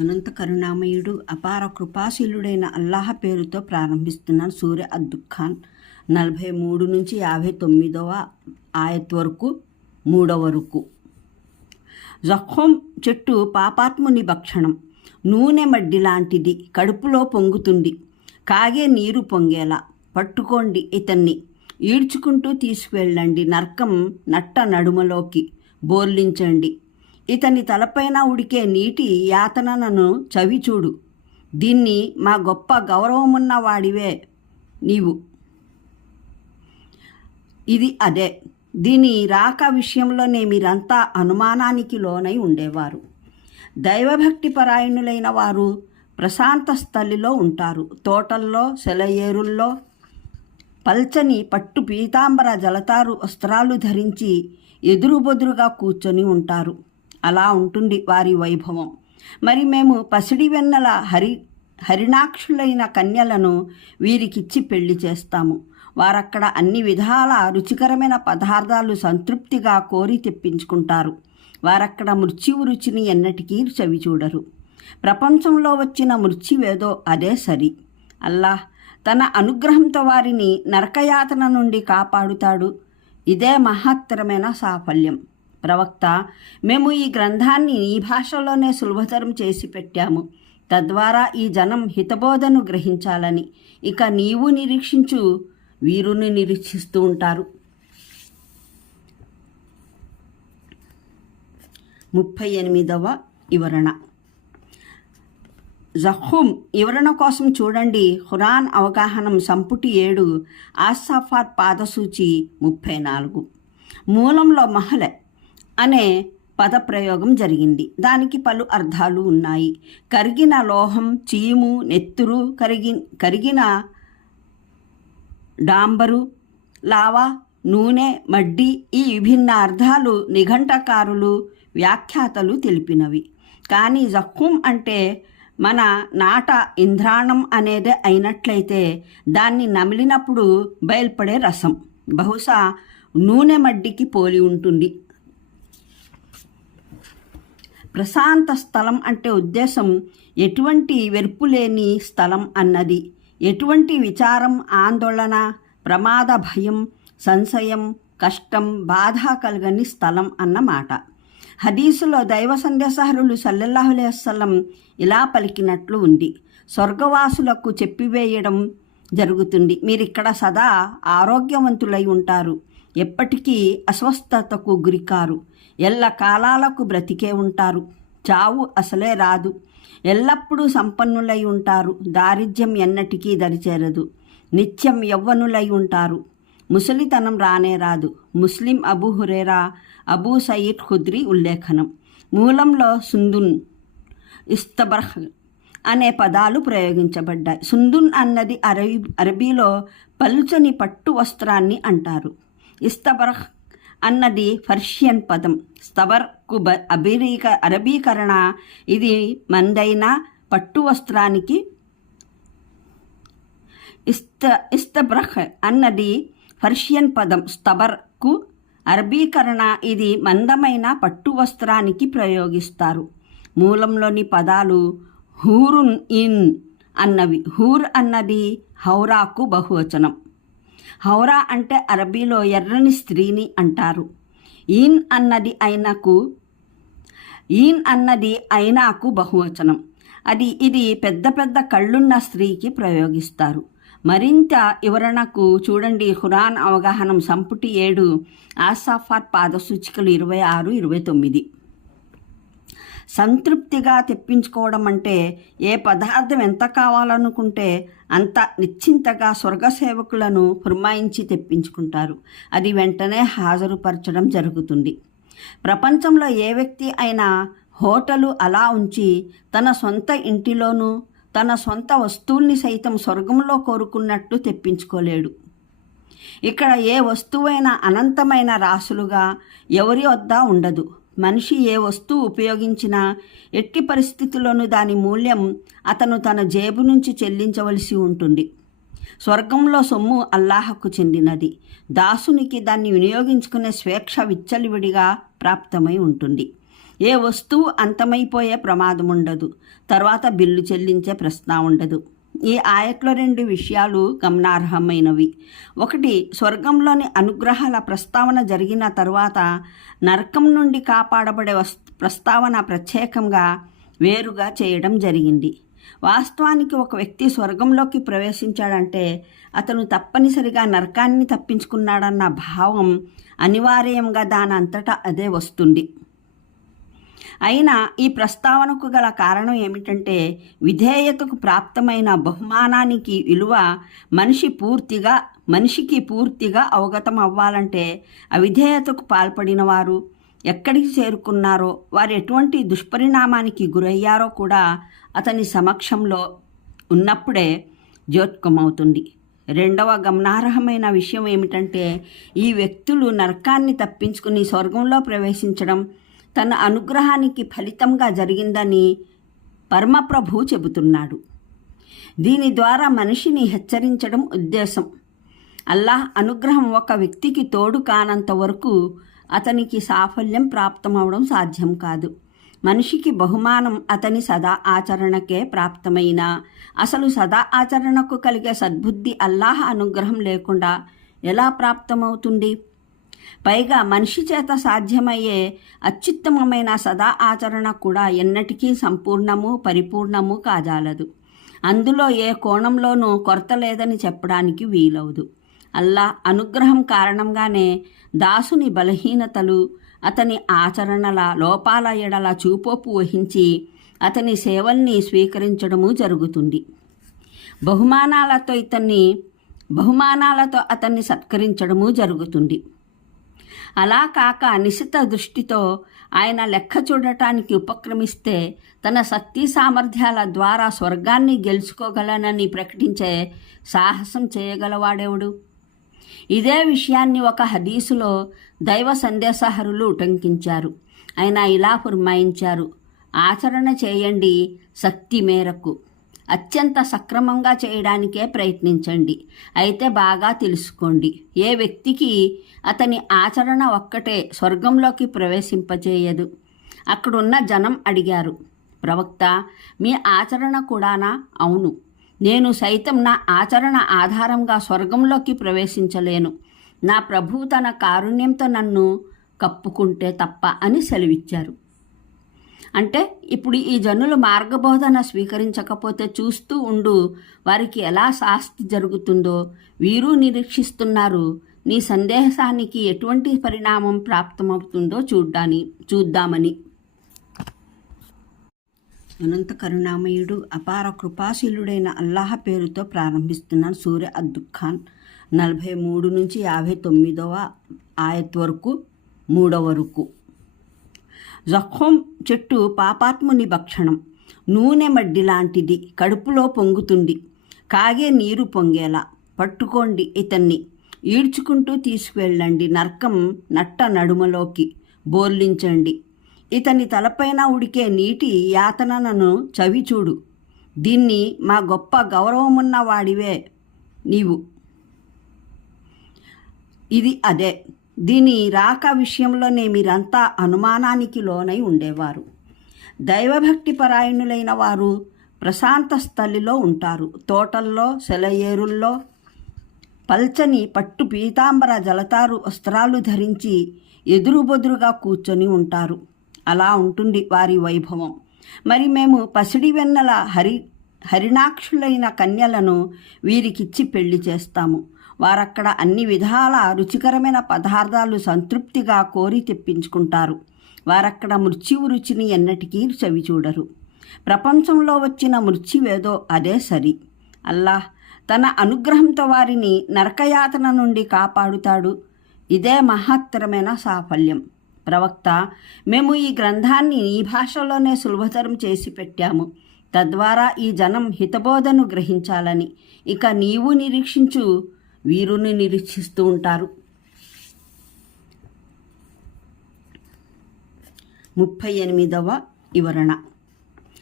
అనంత కరుణామయుడు అపార కృపాశీలుడైన అల్లాహ పేరుతో ప్రారంభిస్తున్నాను సూర్య అద్దుఖాన్. నలభై మూడు నుంచి యాభై తొమ్మిదవ ఆయత్ వరకు మూడవ వరకు జఖం చెట్టు పాపాత్ముని భక్షణం. నూనె మడ్డి లాంటిది కడుపులో పొంగుతుంది. కాగే నీరు పొంగేలా. పట్టుకోండి ఇతన్ని. ఈడ్చుకుంటూ తీసుకువెళ్ళండి నర్కం నట్ట నడుమలోకి. బోర్లించండి. ఇతని తలపైన ఉడికే నీటి యాతనను చవిచూడు. దీన్ని మా గొప్ప గౌరవమున్న వాడివే నీవు. ఇది అదే. దీని రాక విషయంలోనే మీరంతా అనుమానానికి లోనై ఉండేవారు. దైవభక్తి పరాయణులైన వారు ప్రశాంత స్థలిలో ఉంటారు. తోటల్లో సెలయేరుల్లో పల్చని పట్టు పీతాంబర జలతారు వస్త్రాలు ధరించి ఎదురుబొదురుగా కూర్చొని ఉంటారు. అలా ఉంటుంది వారి వైభవం. మరి మేము పసిడి వెన్నెల హరి హరిణాక్షులైన కన్యలను వీరికిచ్చి పెళ్ళి చేస్తాము. వారక్కడ అన్ని విధాల రుచికరమైన పదార్థాలు సంతృప్తిగా కోరి తెప్పించుకుంటారు. వారక్కడ మృత్యువు రుచిని ఎన్నటికీ చవి చూడరు. ప్రపంచంలో వచ్చిన మృత్యువేదో అదే సరి. అల్లాహ్ తన అనుగ్రహంతో వారిని నరకయాతన నుండి కాపాడుతాడు. ఇదే మహత్తరమైన సాఫల్యం. ప్రవక్త మేము ఈ గ్రంథాన్ని ఈ భాషలోనే సులభతరం చేసి పెట్టాము. తద్వారా ఈ జనం హితబోధను గ్రహించాలని. ఇక నీవు నిరీక్షించు వీరుని నిరీక్షిస్తూ ఉంటారు. ముప్పై ఎనిమిదవ వివరణ. జహూమ్ వివరణ కోసం చూడండి. హురాన్ అవగాహనం సంపుటి ఏడు ఆసాఫాత్ పాదసూచి ముప్పై నాలుగు. మూలంలో మహలే. అనే పదప్రయోగం జరిగింది. దానికి పలు అర్థాలు ఉన్నాయి. కరిగిన లోహం చీము నెత్తురు కరిగి కరిగిన డాంబరు లావా నూనె మడ్డి ఈ విభిన్న అర్థాలు నిఘంటకారులు వ్యాఖ్యాతలు తెలిపినవి. కానీ జఖూం అంటే మన నాట ఇంద్రాణం అనేది అయినట్లయితే దాన్ని నమిలినప్పుడు బయల్పడే రసం. బహుశా నూనె మడ్డికి పోలి ఉంటుంది. ప్రశాంత స్థలం అంటే ఉద్దేశం ఎటువంటి వెర్పు లేని స్థలం అన్నది. ఎటువంటి విచారం ఆందోళన ప్రమాద భయం సంశయం కష్టం బాధ కలగని స్థలం అన్నమాట. హదీసులో దైవ సందేశహరులు సల్లల్లాహులే వసల్లం ఇలా పలికినట్లు ఉంది. స్వర్గవాసులకు చెప్పివేయడం జరుగుతుంది. మీరిక్కడ సదా ఆరోగ్యవంతులై ఉంటారు. ఎప్పటికీ అస్వస్థతకు గురికారు. ఎల్ల కాలాలకు బ్రతికే ఉంటారు. చావు అసలే రాదు. ఎల్లప్పుడూ సంపన్నులై ఉంటారు. దారిద్ర్యం ఎన్నటికీ దరిచేరదు. నిత్యం యవ్వనులై ఉంటారు. ముసలితనం రానే రాదు. ముస్లిం అబూ హురేరా అబూ సయీద్ ఖుద్రి ఉల్లేఖనం. మూలంలో సుందున్ ఇస్తబర్హ్ అనే పదాలు ప్రయోగించబడ్డాయి. సుందున్ అన్నది అరబీ అరబీలో పలుచని పట్టు వస్త్రాన్ని అంటారు. ఇస్తబర్హ్ అన్నది పర్షియన్ పదం. స్తవర్కు బ అబీరీక అరబీకరణ. ఇది మందైన పట్టు వస్త్రానికి ఇస్త ఇస్తబ్రహ్ అన్నది పర్షియన్ పదం. స్తబర్కు అరబీకరణ. ఇది మందమైన పట్టు వస్త్రానికి ప్రయోగిస్తారు. మూలంలోని పదాలు హూరున్ ఇన్ అన్నవి. హూర్ అన్నది హౌరాకు బహువచనం. హౌరా అంటే అరబీలో ఎర్రని స్త్రీని అంటారు. ఈన్ అన్నది అయినకు ఈన్ అన్నది అయినాకు బహువచనం. అది ఇది పెద్ద పెద్ద కళ్ళున్న స్త్రీకి ప్రయోగిస్తారు. మరింత వివరణకు చూడండి హురాన్ అవగాహనం సంపుటి ఏడు ఆసాఫార్ పాదసూచికలు ఇరవై ఆరు ఇరవై తొమ్మిది. సంతృప్తిగా తెప్పించుకోవడం అంటే ఏ పదార్థం ఎంత కావాలనుకుంటే అంత నిశ్చింతగా స్వర్గ సేవకులను పురమాయించి తెప్పించుకుంటారు. అది వెంటనే హాజరుపరచడం జరుగుతుంది. ప్రపంచంలో ఏ వ్యక్తి అయినా హోటలు అలా ఉంచి తన సొంత ఇంటిలోనూ తన సొంత వస్తువుల్ని సైతం స్వర్గంలో కోరుకున్నట్టు తెప్పించుకోలేడు. ఇక్కడ ఏ వస్తువైనా అనంతమైన రాసులుగా ఎవరి వద్ద ఉండదు. మనిషి ఏ వస్తువు ఉపయోగించినా ఎట్టి పరిస్థితుల్లోనూ దాని మూల్యం అతను తన జేబు నుంచి చెల్లించవలసి ఉంటుంది. స్వర్గంలో సొమ్ము అల్లాహకు చెందినది. దాసునికి దాన్ని వినియోగించుకునే స్వేచ్ఛ విచ్చలివిడిగా ప్రాప్తమై ఉంటుంది. ఏ వస్తువు అంతమైపోయే ప్రమాదం ఉండదు తర్వాత బిల్లు చెల్లించే ప్రశ్న ఉండదు. ఈ ఆయట్లో రెండు విషయాలు గమనార్హమైనవి. ఒకటి స్వర్గంలోని అనుగ్రహాల ప్రస్తావన జరిగిన తరువాత నరకం నుండి కాపాడబడే వస్ ప్రస్తావన ప్రత్యేకంగా వేరుగా చేయడం జరిగింది. వాస్తవానికి ఒక వ్యక్తి స్వర్గంలోకి ప్రవేశించాడంటే అతను తప్పనిసరిగా నరకాన్ని తప్పించుకున్నాడన్న భావం అనివార్యంగా దాని అంతటా అదే వస్తుంది. అయినా ఈ ప్రస్తావనకు గల కారణం ఏమిటంటే విధేయతకు ప్రాప్తమైన బహుమానానికి విలువ మనిషి పూర్తిగా మనిషికి పూర్తిగా అవగతం అవ్వాలంటే అవిధేయతకు పాల్పడిన వారు ఎక్కడికి చేరుకున్నారో వారు ఎటువంటి దుష్పరిణామానికి గురయ్యారో కూడా అతని సమక్షంలో ఉన్నప్పుడే జ్యోత్కమవుతుంది రెండవ గమనార్హమైన విషయం ఏమిటంటే ఈ వ్యక్తులు నరకాన్ని తప్పించుకుని స్వర్గంలో ప్రవేశించడం తన అనుగ్రహానికి ఫలితంగా జరిగిందని పరమప్రభు చెబుతున్నాడు. దీని ద్వారా మనిషిని హెచ్చరించడం ఉద్దేశం. అల్లాహ్ అనుగ్రహం ఒక వ్యక్తికి తోడు కానంత వరకు అతనికి సాఫల్యం ప్రాప్తమవడం సాధ్యం కాదు. మనిషికి బహుమానం అతని సదా ఆచరణకే ప్రాప్తమైన అసలు సదా ఆచరణకు కలిగే సద్బుద్ధి అల్లాహ్ అనుగ్రహం లేకుండా ఎలా ప్రాప్తమవుతుంది? పైగా మనిషి చేత సాధ్యమయ్యే అత్యుత్తమమైన సదా ఆచరణ కూడా ఎన్నటికీ సంపూర్ణము పరిపూర్ణము కాజాలదు. అందులో ఏ కోణంలోనూ కొరత లేదని చెప్పడానికి వీలవదు. అల్లా అనుగ్రహం కారణంగానే దాసుని బలహీనతలు అతని ఆచరణల లోపాల ఎడల చూపోపు వహించి అతని సేవల్ని స్వీకరించడము జరుగుతుంది. బహుమానాలతో ఇతన్ని బహుమానాలతో అతన్ని సత్కరించడము జరుగుతుంది. అలా కాక నిశిత దృష్టితో ఆయన లెక్క చూడటానికి ఉపక్రమిస్తే తన శక్తి సామర్థ్యాల ద్వారా స్వర్గాన్ని గెలుచుకోగలనని ప్రకటించే సాహసం చేయగలవాడెవడు? ఇదే విషయాన్ని ఒక హదీసులో దైవ సందేశహరులు ఉటంకించారు. ఆయన ఇలా ఫుర్మాయించారు ఆచరణ చేయండి శక్తి మేరకు. అత్యంత సక్రమంగా చేయడానికే ప్రయత్నించండి. అయితే బాగా తెలుసుకోండి. ఏ వ్యక్తికి అతని ఆచరణ ఒక్కటే స్వర్గంలోకి ప్రవేశింపచేయదు అక్కడున్న జనం అడిగారు ప్రవక్త మీ ఆచరణ కూడానా? అవును. నేను సైతం నా ఆచరణ ఆధారంగా స్వర్గంలోకి ప్రవేశించలేను. నా ప్రభు తన కారుణ్యంతో నన్ను కప్పుకుంటే తప్ప అని సెలవిచ్చారు. అంటే ఇప్పుడు ఈ జనులు మార్గబోధన స్వీకరించకపోతే చూస్తూ ఉండు వారికి ఎలా శాస్తి జరుగుతుందో. వీరు నిరీక్షిస్తున్నారు. నీ సందేశానికి ఎటువంటి పరిణామం ప్రాప్తమవుతుందో చూడ్డాని చూద్దామని. అనంత కరుణామయుడు అపార కృపాశీలుడైన అల్లాహ పేరుతో ప్రారంభిస్తున్నాను సూర్య అద్దుఖాన్. నలభై మూడు నుంచి యాభై తొమ్మిదవ ఆయత్ వరకు మూడవ వరకు. జఖం చెట్టు పాపాత్ముని భక్షణం. నూనె మడ్డి లాంటిది కడుపులో పొంగుతుంది. కాగే నీరు పొంగేలా. పట్టుకోండి ఇతన్ని. ఈడ్చుకుంటూ తీసుకువెళ్ళండి నర్కం నట్ట నడుమలోకి. బోర్లించండి. ఇతని తలపైన ఉడికే నీటి యాతనను చవిచూడు. దీన్ని మా గొప్ప గౌరవమున్న వాడివే నీవు. ఇది అదే. దీని రాక విషయంలోనే మీరంతా అనుమానానికి లోనై ఉండేవారు. దైవభక్తి పరాయణులైన వారు ప్రశాంత స్థలిలో ఉంటారు. తోటల్లో సెలయేరుల్లో పల్చని పట్టు పీతాంబర జలతారు వస్త్రాలు ధరించి ఎదురుబొదురుగా కూర్చొని ఉంటారు. అలా ఉంటుంది వారి వైభవం. మరి మేము పసిడి వెన్నెల హరి హరిణాక్షులైన కన్యలను వీరికిచ్చి పెళ్ళి చేస్తాము. వారక్కడ అన్ని విధాల రుచికరమైన పదార్థాలు సంతృప్తిగా కోరి తెప్పించుకుంటారు. వారక్కడ మృత్యువు రుచిని ఎన్నటికీ చవి చూడరు. ప్రపంచంలో వచ్చిన మృత్యువేదో అదే సరి. అల్లాహ్ తన అనుగ్రహంతో వారిని నరకయాతన నుండి కాపాడుతాడు. ఇదే మహత్తరమైన సాఫల్యం. ప్రవక్త మేము ఈ గ్రంథాన్ని ఈ భాషలోనే సులభతరం చేసి పెట్టాము. తద్వారా ఈ జనం హితబోధను గ్రహించాలని. ఇక నీవు నిరీక్షించు వీరుని నిరీక్షిస్తూ ఉంటారు. ముప్పై ఎనిమిదవ వివరణ.